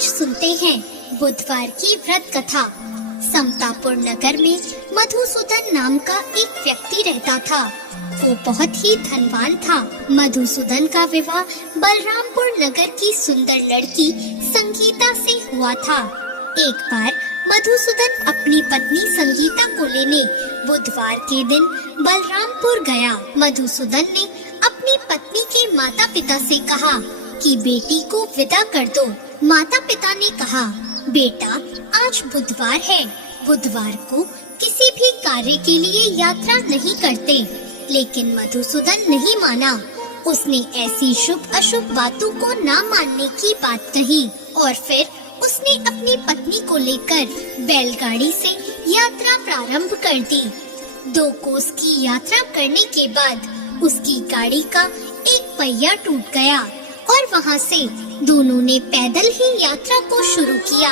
आज सुनते हैं बुधवार की व्रत कथा। समतापुर नगर में मधुसूदन नाम का एक व्यक्ति रहता था। वो बहुत ही धनवान था। मधुसूदन का विवाह बलरामपुर नगर की सुंदर लड़की संगीता से हुआ था। एक बार मधुसूदन अपनी पत्नी संगीता को लेने बुधवार के दिन बलरामपुर गया। मधुसूदन ने अपनी पत्नी के माता पिता से कहा कि बेटी को विदा कर दो। माता पिता ने कहा, बेटा आज बुधवार है, बुधवार को किसी भी कार्य के लिए यात्रा नहीं करते। लेकिन मधुसूदन नहीं माना। उसने ऐसी शुभ अशुभ बातों को न मानने की बात कही और फिर उसने अपनी पत्नी को लेकर बैलगाड़ी से यात्रा प्रारंभ कर दी। 2 कोस की यात्रा करने के बाद उसकी गाड़ी का एक पहिया टूट गया और वहाँ से दोनों ने पैदल ही यात्रा को शुरू किया।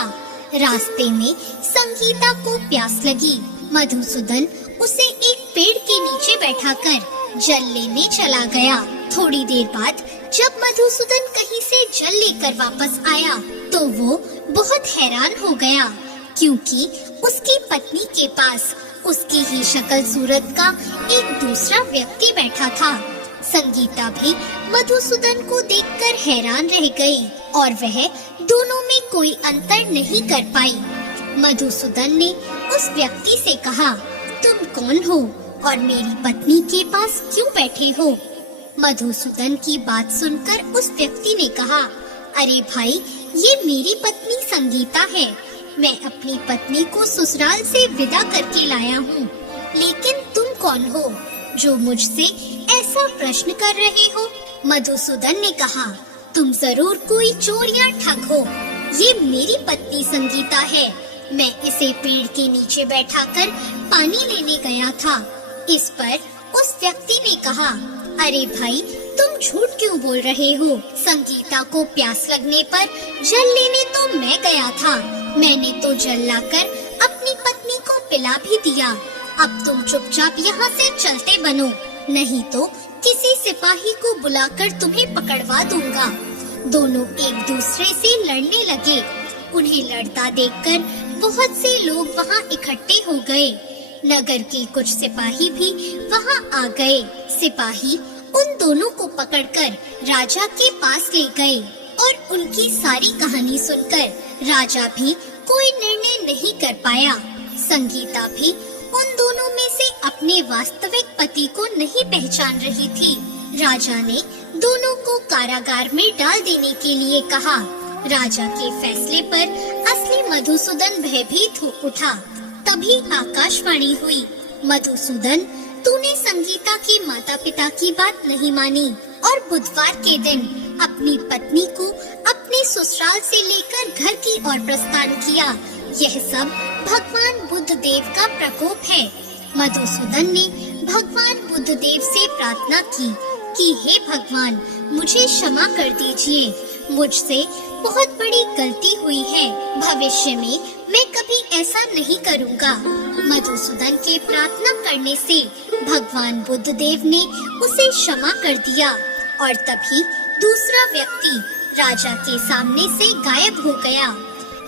रास्ते में संगीता को प्यास लगी। मधुसूदन उसे एक पेड़ के नीचे बैठाकर जल लेने चला गया। थोड़ी देर बाद जब मधुसूदन कहीं से जल लेकर वापस आया तो वो बहुत हैरान हो गया, क्योंकि उसकी पत्नी के पास उसकी ही शक्ल सूरत का एक दूसरा व्यक्ति बैठा था। संगीता भी मधुसूदन को देखकर हैरान रह गई और वह दोनों में कोई अंतर नहीं कर पाई। मधुसूदन ने उस व्यक्ति से कहा, तुम कौन हो और मेरी पत्नी के पास क्यों बैठे हो? मधुसूदन की बात सुनकर उस व्यक्ति ने कहा, अरे भाई, ये मेरी पत्नी संगीता है। मैं अपनी पत्नी को ससुराल से विदा करके लाया हूँ। लेकिन तुम कौन हो जो मुझसे ऐसा प्रश्न कर रहे हो? मधुसूदन ने कहा, तुम जरूर कोई चोर या ठग हो। ये मेरी पत्नी संगीता है। मैं इसे पेड़ के नीचे बैठाकर पानी लेने गया था। इस पर उस व्यक्ति ने कहा, अरे भाई, तुम झूठ क्यों बोल रहे हो? संगीता को प्यास लगने पर जल लेने तो मैं गया था। मैंने तो जल लाकर अपनी पत्नी को पिला भी दिया। अब तुम चुपचाप यहाँ से चलते बनो, नहीं तो किसी सिपाही को बुलाकर तुम्हें पकड़वा दूंगा। दोनों एक दूसरे से लड़ने लगे। उन्हें लड़ता देखकर बहुत से लोग वहाँ इकट्ठे हो गए। नगर के कुछ सिपाही भी वहाँ आ गए। सिपाही उन दोनों को पकड़कर राजा के पास ले गए और उनकी सारी कहानी सुनकर राजा भी कोई निर्णय नहीं कर पाया। संगीता भी उन दोनों में से अपने वास्तविक पति को नहीं पहचान रही थी। राजा ने दोनों को कारागार में डाल देने के लिए कहा। राजा के फैसले पर असली मधुसूदन भयभीत हो उठा। तभी आकाशवाणी हुई, मधुसूदन, तूने संगीता के माता पिता की बात नहीं मानी और बुधवार के दिन अपनी पत्नी को अपने ससुराल से लेकर घर की ओर प्रस्थान किया। यह सब भगवान बुद्ध देव का प्रकोप है। मधुसूदन ने भगवान बुद्ध देव से प्रार्थना की कि हे भगवान, मुझे क्षमा कर दीजिए। मुझसे बहुत बड़ी गलती हुई है। भविष्य में मैं कभी ऐसा नहीं करूँगा। मधुसूदन के प्रार्थना करने से भगवान बुद्ध देव ने उसे क्षमा कर दिया और तभी दूसरा व्यक्ति राजा के सामने से गायब हो गया।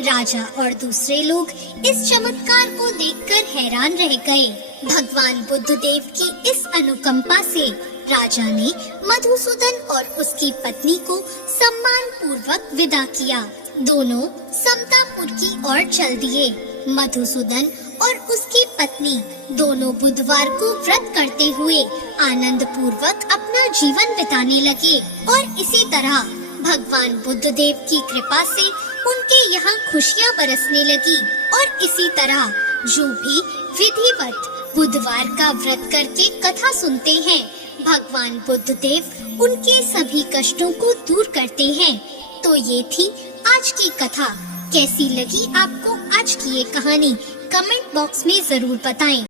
राजा और दूसरे लोग इस चमत्कार को देखकर हैरान रह गए। भगवान बुद्ध देव की इस अनुकंपा से राजा ने मधुसूदन और उसकी पत्नी को सम्मान पूर्वक विदा किया। दोनों समतापुर की ओर चल दिए। मधुसूदन और उसकी पत्नी दोनों बुधवार को व्रत करते हुए आनंद पूर्वक अपना जीवन बिताने लगे और इसी तरह भगवान बुद्ध देव की कृपा से उनके यहाँ खुशियाँ बरसने लगी। और इसी तरह जो भी विधिवत बुधवार का व्रत करके कथा सुनते हैं, भगवान बुद्ध देव उनके सभी कष्टों को दूर करते हैं। तो ये थी आज की कथा। कैसी लगी आपको आज की ये कहानी? कमेंट बॉक्स में जरूर बताएं।